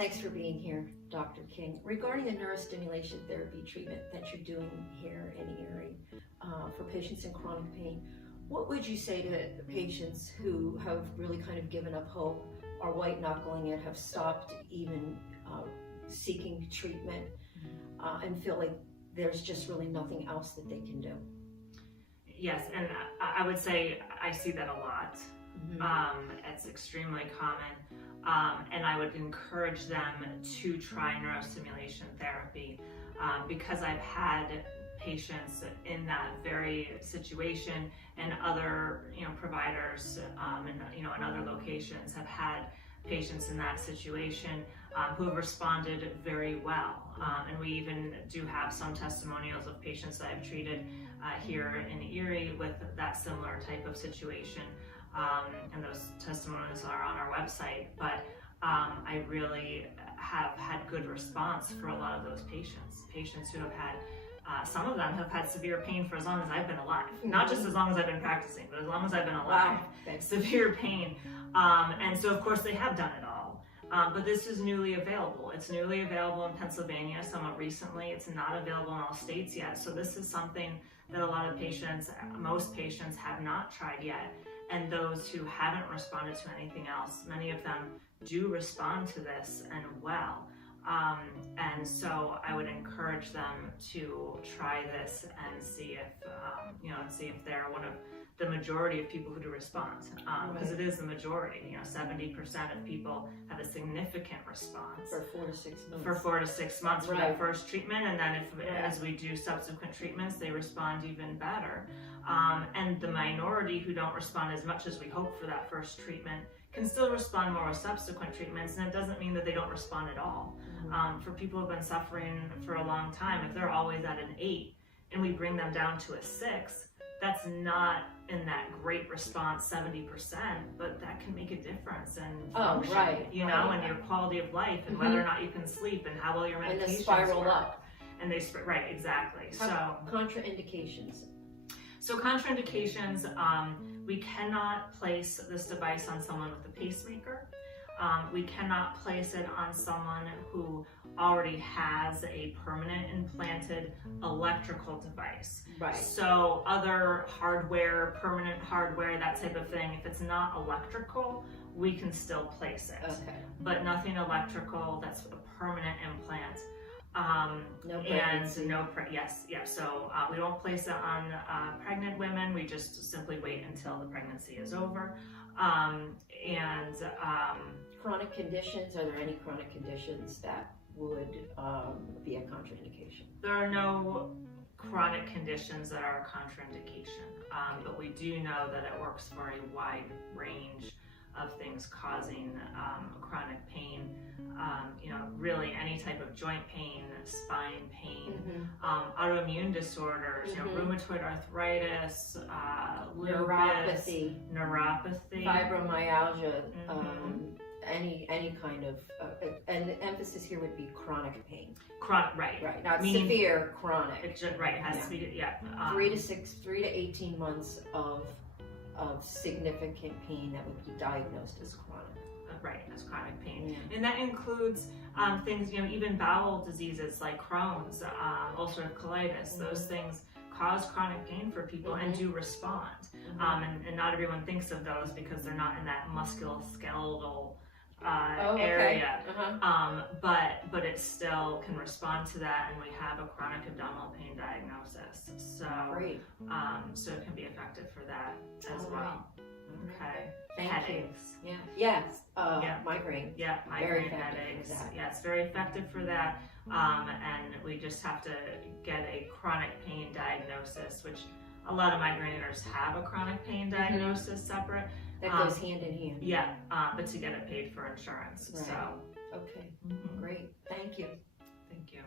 Thanks for being here, Dr. King. Regarding the neurostimulation therapy treatment that you're doing here in Erie for patients in chronic pain, what would you say to patients who have really kind of given up hope, are white knuckling it, have stopped even seeking treatment, and feel like there's just really nothing else that they can do? Yes, and I would say I see that a lot. It's extremely common, and I would encourage them to try neurostimulation therapy because I've had patients in that very situation, and other providers in other locations have had patients in that situation who have responded very well. And we even do have some testimonials of patients that I've treated here in Erie with that similar type of situation. And those testimonials are on our website. But I really have had good response for a lot of those patients who have had, some of them have had severe pain for as long as I've been alive. Not just as long as I've been practicing, but as long as I've been alive. Wow. Severe pain. And so of course they have done it all. But this is newly available. It's newly available in Pennsylvania somewhat recently. It's not available in all states yet. So this is something that a lot of patients, most patients, have not tried yet. And those who haven't responded to anything else, many of them do respond to this and well. And so I would encourage them to try this and see if they're one of the majority of people who do respond, because it is the majority. 70% of people have a significant response For 4 to 6 months. For 4 to 6 months for Right. that first treatment, and then as we do subsequent treatments, they respond even better. And the minority who don't respond as much as we hope for that first treatment can still respond more with subsequent treatments, and it doesn't mean that they don't respond at all. For people who've been suffering for a long time, if they're always at an 8 and we bring them down to a 6, that's not in that great response 70%, but that can make a difference in function, and your quality of life, and whether or not you can sleep, and how well your medications And they spiral work. up. And they right, exactly. Contraindications. So contraindications, we cannot place this device on someone with a pacemaker. We cannot place it on someone who already has a permanent implanted electrical device. Right. So other hardware, permanent hardware, that type of thing, if it's not electrical, we can still place it. Okay. But nothing electrical that's a permanent implant. No pregnancy. So we don't place it on pregnant women. We just simply wait until the pregnancy is over. Chronic conditions, are there any chronic conditions that would be a contraindication? There are no chronic conditions that are a contraindication, but we do know that it works for a wide range of things causing chronic pain. Really any type of joint pain, spine pain, autoimmune disorders, rheumatoid arthritis, lupus, neuropathy, fibromyalgia, any kind of, and the emphasis here would be chronic pain. Right. Not Meaning, severe, chronic. It has to be, 3 to 18 months of significant pain that would be diagnosed as chronic. Right, as chronic pain. And that includes things, even bowel diseases like Crohn's, ulcerative colitis. Those things cause chronic pain for people and do respond. And not everyone thinks of those because they're not in that musculoskeletal area. But it still can respond to that, and we have a chronic abdominal pain diagnosis. So, so it can be effective for that as well. Okay. Headaches. Yes. Migraine. Migraine, headaches. It's very effective for that. And we just have to get a chronic pain diagnosis, which a lot of migraineurs have a chronic pain diagnosis separate. That goes hand in hand. But to get it paid for insurance. Right. So. Okay. Great. Thank you. Thank you.